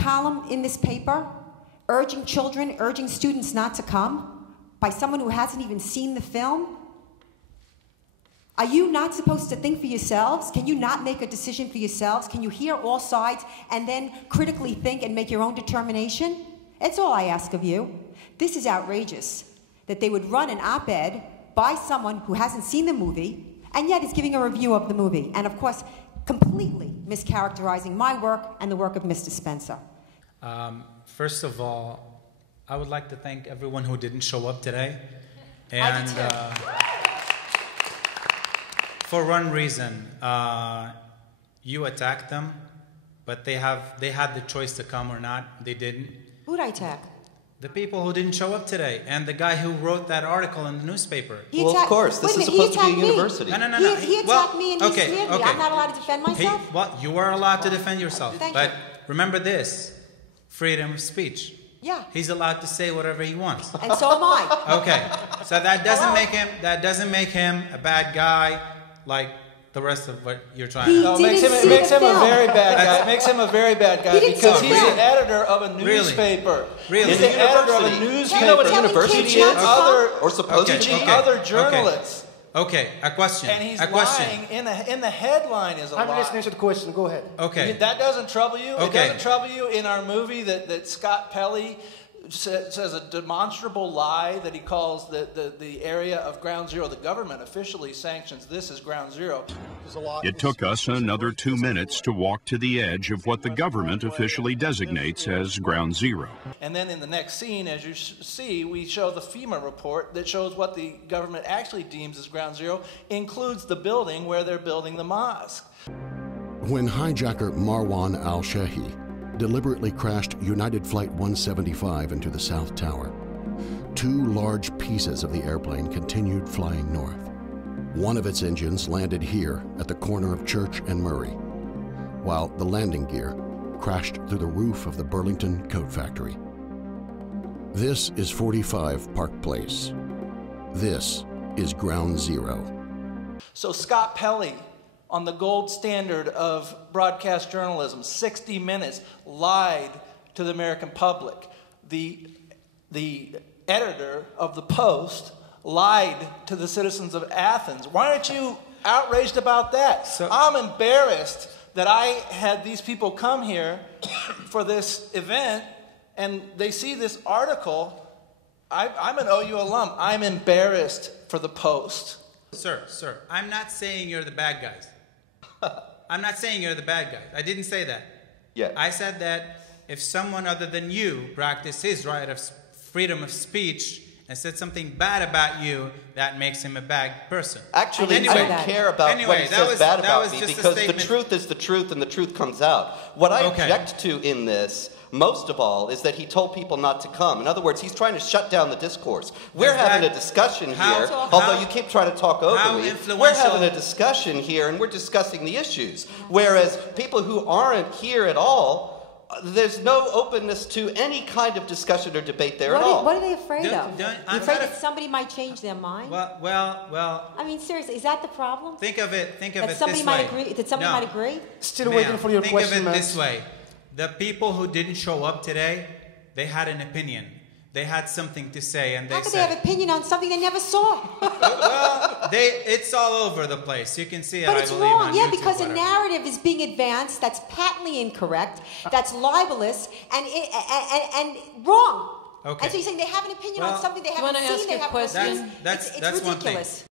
column in this paper urging children, urging students not to come by someone who hasn't even seen the film? Are you not supposed to think for yourselves? Can you not make a decision for yourselves? Can you hear all sides and then critically think and make your own determination? That's all I ask of you. This is outrageous, that they would run an op-ed by someone who hasn't seen the movie and yet is giving a review of the movie. And of course, completely mischaracterizing my work and the work of Mr. Spencer. First of all, I would like to thank everyone who didn't show up today. I do too. For one reason, you attacked them, but they had the choice to come or not. They didn't. Who'd I attack? The people who didn't show up today, and the guy who wrote that article in the newspaper. Well, of course, this is supposed to be a university. No. He attacked me and he smeared me. I'm not allowed to defend myself? Well, you are allowed to defend yourself. Thank but you. remember this, freedom of speech. Yeah. He's allowed to say whatever he wants. And so am I. Okay, so that doesn't make him a bad guy like the rest of what you're trying to do. No, it makes him a very bad guy. It makes him a very bad guy because he's the editor of a newspaper. Really? He's the editor of a newspaper. Do you know what a university is? Or supposed to teaching be? other journalists. Okay, a question. And he's question. lying. In the headline is a lie. I'm listening to the question. Go ahead. Okay. That doesn't trouble you? Okay. It doesn't trouble you in our movie that Scott Pelley says a demonstrable lie that he calls the area of Ground Zero. The government officially sanctions this as Ground Zero. It took us another 2 minutes to walk to the edge of what the government officially designates as Ground Zero. And then in the next scene, as you see, we show the FEMA report that shows what the government actually deems as Ground Zero, includes the building where they're building the mosque. When hijacker Marwan al-Shehi deliberately crashed United Flight 175 into the South Tower, 2 large pieces of the airplane continued flying north. One of its engines landed here at the corner of Church and Murray, while the landing gear crashed through the roof of the Burlington Coat Factory. This is 45 Park Place. This is Ground Zero. So Scott Pelley, on the gold standard of broadcast journalism, 60 Minutes, lied to the American public. The editor of the Post lied to the citizens of Athens. Why aren't you outraged about that? I'm embarrassed that I had these people come here for this event and they see this article. I'm an OU alum. I'm embarrassed for the Post. Sir, I'm not saying you're the bad guys. I'm not saying you're the bad guys. I didn't say that. Yeah. I said that if someone other than you practiced his right of freedom of speech and said something bad about you, that makes him a bad person. Actually, anyway, I don't care about what he says bad about me because the truth is the truth and the truth comes out. What I object to in this, most of all, is that he told people not to come. In other words, he's trying to shut down the discourse. We're having a discussion here, although you keep trying to talk over me. We're having a discussion here and we're discussing the issues. Whereas people who aren't here at all, there's no openness to any kind of discussion or debate there at all. What are they afraid of? You're afraid that somebody might change their mind? Well. I mean, seriously, is that the problem? Think of it this way. That somebody might agree? Still waiting for your question, Think of it this way. The people who didn't show up today, they had an opinion. They had something to say, and they How could they have an opinion on something they never saw? Well, it's all over the place. You can see it, But I it's believe, wrong, on yeah, YouTube, because whatever. a narrative is being advanced that's patently incorrect, that's libelous, and wrong. Okay. And so you're saying they have an opinion on something they haven't seen, they have an opinion. That's it's one thing. ridiculous.